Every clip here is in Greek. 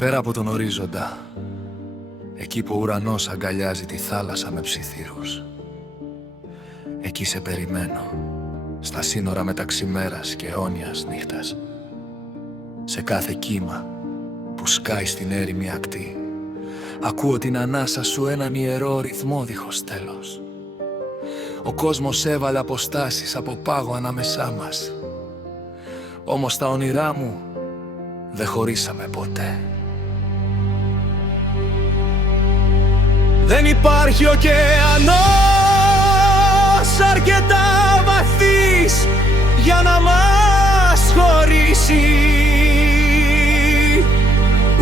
Πέρα από τον ορίζοντα, εκεί που ο ουρανός αγκαλιάζει τη θάλασσα με ψιθύρους, εκεί σε περιμένω, στα σύνορα μεταξύ μέρας και αιώνιας νύχτας. Σε κάθε κύμα που σκάει στην έρημη ακτή, ακούω την ανάσα σου έναν ιερό ρυθμό δίχως τέλος. Ο κόσμος έβαλε αποστάσεις από πάγο ανάμεσά μας, όμως τα όνειρά μου δεν χωρίσαμε ποτέ. Δεν υπάρχει ωκεανός αρκετά βαθύς για να μας χωρίσει,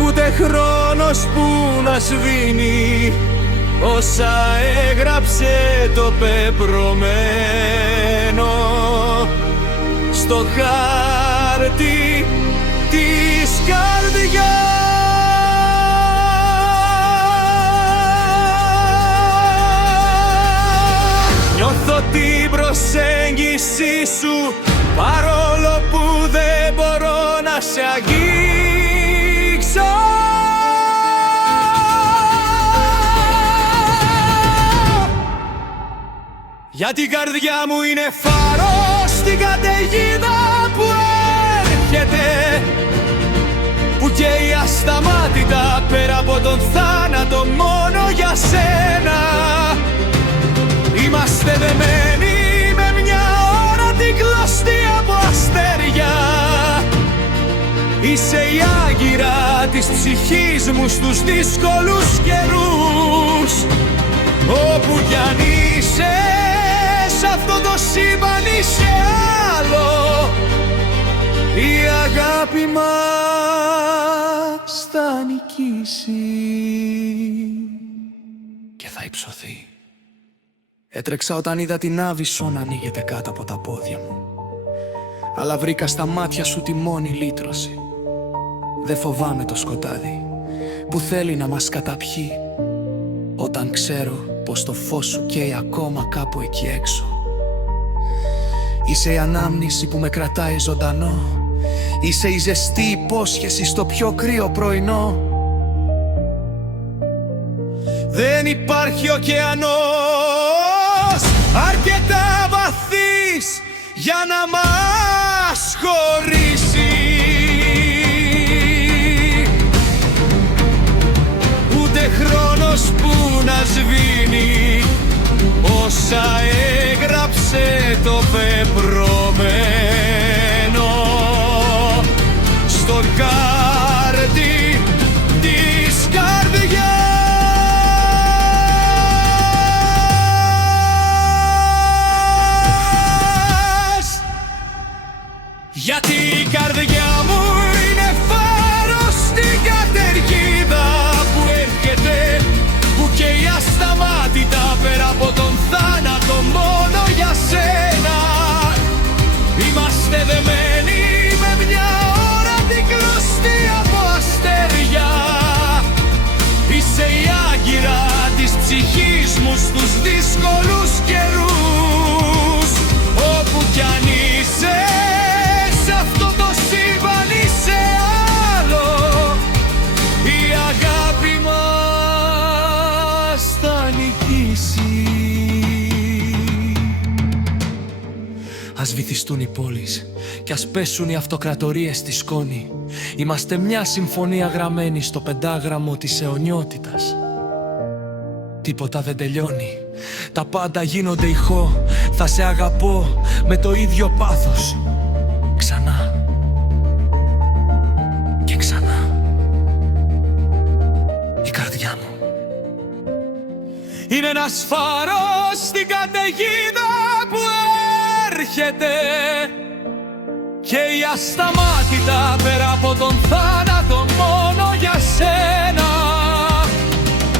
ούτε χρόνος που να σβήνει όσα έγραψε το πεπρωμένο στο χάρτη της καρδιάς. Νιώθω την προσέγγιση σου παρόλο που δεν μπορώ να σε αγγίξω. Για την καρδιά μου είναι φάρος στην καταιγίδα που έρχεται, που καίει ασταμάτητα πέρα από τον θάνατο μόνο για σένα. Είμαστε δεμένοι με μια όρατη κλωστή από αστέρια. Είσαι η άγκυρα της ψυχής μου στους δύσκολους καιρούς. Όπου κι αν είσαι σ' αυτό το σύμπαν είσαι άλλο, η αγάπη μας θα νικήσει και θα υψωθεί. Έτρεξα όταν είδα την Άβυσσο να ανοίγεται κάτω από τα πόδια μου, αλλά βρήκα στα μάτια σου τη μόνη λύτρωση. Δεν φοβάμαι το σκοτάδι που θέλει να μας καταπιεί, όταν ξέρω πως το φως σου καίει ακόμα κάπου εκεί έξω. Είσαι η ανάμνηση που με κρατάει ζωντανό, είσαι η ζεστή υπόσχεση στο πιο κρύο πρωινό. Δεν υπάρχει ωκεανός αρκετά βαθύς για να μας χωρίσει, ούτε χρόνος που να σβήνει όσα έγραψε το πεπρωμένο στο χάρτη της καρδιάς. Γιατί η καρδιά μου είναι φάρος στην καταιγίδα που έρχεται, που καίει ασταμάτητα πέρα από τον θάνατο μόνο για σένα. Είμαστε δεμένοι με μια όρατη κλωστή από αστέρια. Είσαι η άγκυρα της ψυχής μου στους δύσκολους καιρούς. Όπου κι αν είσαι σ' αυτό το σύμπαν είσαι άλλο, η αγάπη μας θα νικήσει. Ας βυθιστούν οι πόλεις κι ας πέσουν οι αυτοκρατορίες στη σκόνη, είμαστε μια συμφωνία γραμμένη στο πεντάγραμμο της αιωνιότητας. Τίποτα δεν τελειώνει, τα πάντα γίνονται ηχό. Θα σε αγαπώ με το ίδιο πάθος, ξανά και ξανά. Η καρδιά μου είναι ένας φάρος στην καταιγίδα που έρχεται, και η ασταμάτητα πέρα από τον θάνατο μόνο για σένα.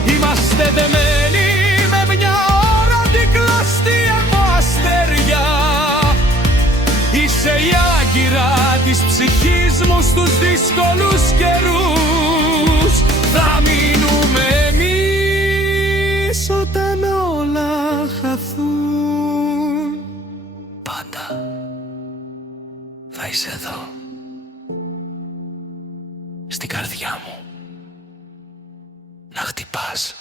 Είμαστε δεμένοι με μια όρατη κλωστή από αστέρια. Είσαι η άγκυρα της ψυχής μου στους δύσκολους καιρούς. Θα μείνουμε εμείς όταν όλα χαθούν. Πάντα θα είσαι εδώ, στην καρδιά μου. πας.